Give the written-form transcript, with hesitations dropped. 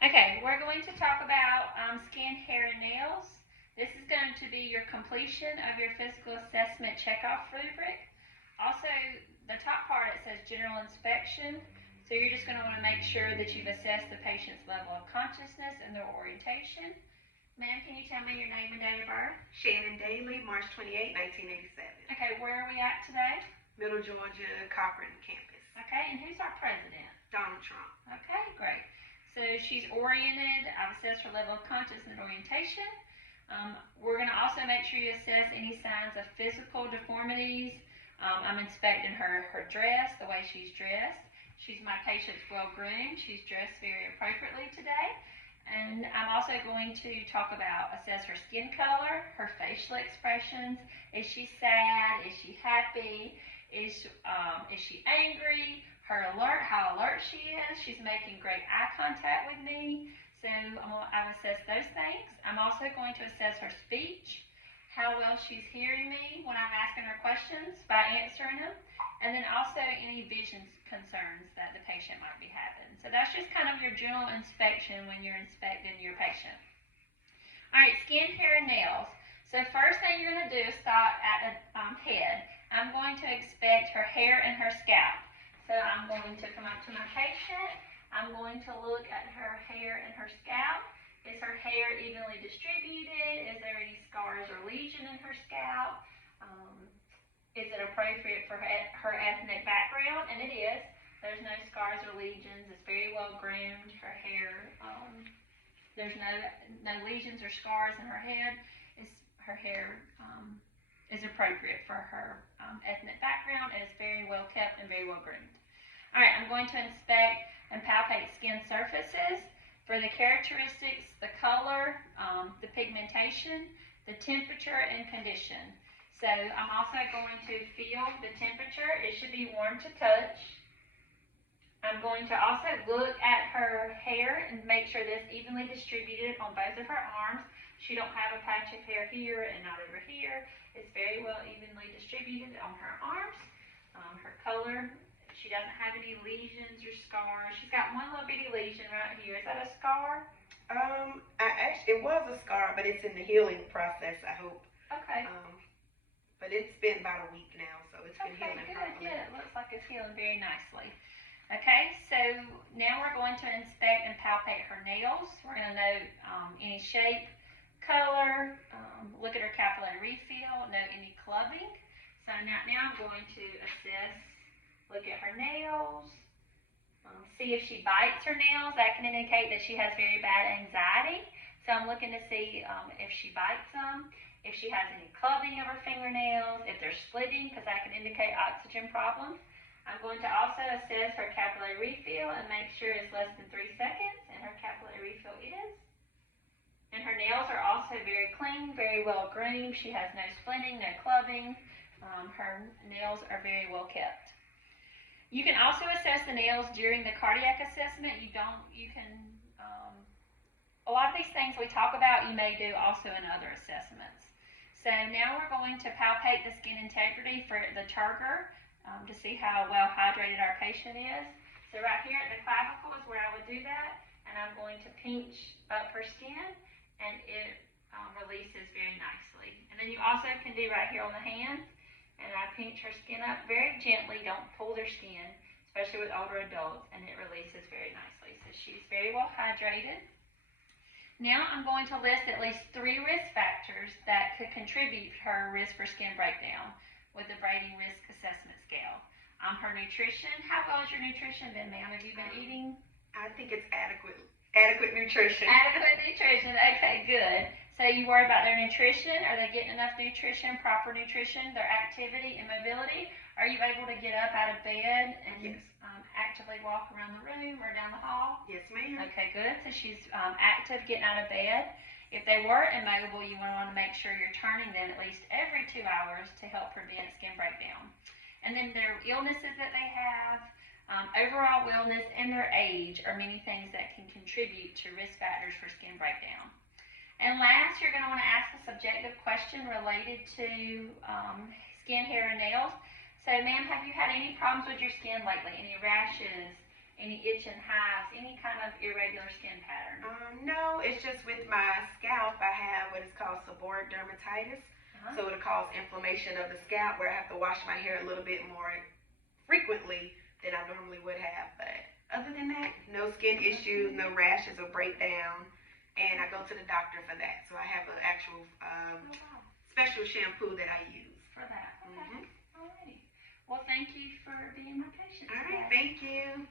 Okay, we're going to talk about skin, hair, and nails. This is going to be your completion of your physical assessment checkoff rubric. Also, the top part it says general inspection. So you're just going to want to make sure that you've assessed the patient's level of consciousness and their orientation. Ma'am, can you tell me your name and date of birth? Shannon Daly, March 28, 1987. Okay, where are we at today? Middle Georgia, Cochran campus. Okay, and who's our president? Donald Trump. Okay, great. So she's oriented. I've assessed her level of consciousness and orientation. We're going to also make sure you assess any signs of physical deformities. I'm inspecting her dress, the way she's dressed. My patient's well groomed. She's dressed very appropriately today. And I'm also going to assess her skin color, her facial expressions. Is she sad? Is she happy? Is she angry? Her alert, how alert she is. She's making great eye contact with me. So I've assessed those things. I'm also going to assess her speech, how well she's hearing me when I'm asking her questions by answering them, and then also any vision concerns that the patient might be having. So that's just kind of your general inspection when you're inspecting your patient. All right, skin, hair, and nails. So first thing you're going to do is start at the head. I'm going to inspect her hair and her scalp. So I'm going to come up to my patient. I'm going to look at her hair and her scalp. Is her hair evenly distributed? Is there any scars or lesion in her scalp? Is it appropriate for her ethnic background? And it is. There's no scars or lesions. It's very well groomed. Her hair, there's no lesions or scars in her head. Her hair is appropriate for her ethnic background, and it's very well kept and very well groomed. All right, I'm going to inspect and palpate skin surfaces for the characteristics, the color, the pigmentation, the temperature, and condition. So I'm also going to feel the temperature. It should be warm to touch. I'm going to also look at her hair and make sure that it's evenly distributed on both of her arms. She don't have a patch of hair here and not over here. It's very well evenly distributed on her arms. Her color, she doesn't have any lesions or scars. She's got one little bitty lesion right here. Is that a scar? It was a scar, but it's in the healing process, I hope. Okay. But it's been about a week now, so it's been healing properly. Good. It looks like it's healing very nicely. Okay, so now we're going to inspect and palpate her nails. We're going to note any shape, color, look at her capillary refill, note any clubbing. So now I'm going to assess, look at her nails, see if she bites her nails. That can indicate that she has very bad anxiety. So I'm looking to see if she bites them, if she has any clubbing of her fingernails, if they're splitting, because that can indicate oxygen problems. I'm going to also assess her capillary refill and make sure it's less than 3 seconds, and her capillary refill is. And her nails are also very clean, very well groomed. She has no splitting, no clubbing. Her nails are very well kept. You can also assess the nails during the cardiac assessment. A lot of these things we talk about, you may do also in other assessments. So now we're going to palpate the skin integrity for the turgor to see how well hydrated our patient is. So right here at the clavicle is where I would do that, and I'm going to pinch up her skin, and it releases very nicely. And then you also can do right here on the hands, and I pinch her skin up very gently. Don't pull their skin, especially with older adults, and it releases very nicely. So she's very well hydrated. Now I'm going to list at least 3 risk factors that could contribute to her risk for skin breakdown with the Brady Risk Assessment Scale. Her nutrition. How well has your nutrition been, ma'am? Have you been eating? I think it's adequate nutrition. Adequate nutrition. Okay, good. So you worry about their nutrition. Are they getting enough nutrition, proper nutrition, their activity and mobility? Are you able to get up out of bed and actively walk around the room or down the hall? Yes, ma'am. Okay, good. So she's active, getting out of bed. If they were immobile, you want to make sure you're turning them at least every 2 hours to help prevent skin breakdown. And then their illnesses that they have, overall wellness, and their age are many things that can contribute to risk factors for skin breakdown. And last, you're going to want to ask a subjective question related to skin, hair, and nails. So, ma'am, have you had any problems with your skin lately? Any rashes, any itch and hives, any kind of irregular skin pattern? No, it's just with my scalp, I have what is called seborrheic dermatitis. So it'll cause inflammation of the scalp where I have to wash my hair a little bit more frequently than I normally would have. But other than that, no skin issues, no rashes or breakdown. And I go to the doctor for that. So I have an actual special shampoo that I use. For that. Okay. Alrighty. Well, thank you for being my patient. All right, today. thank you.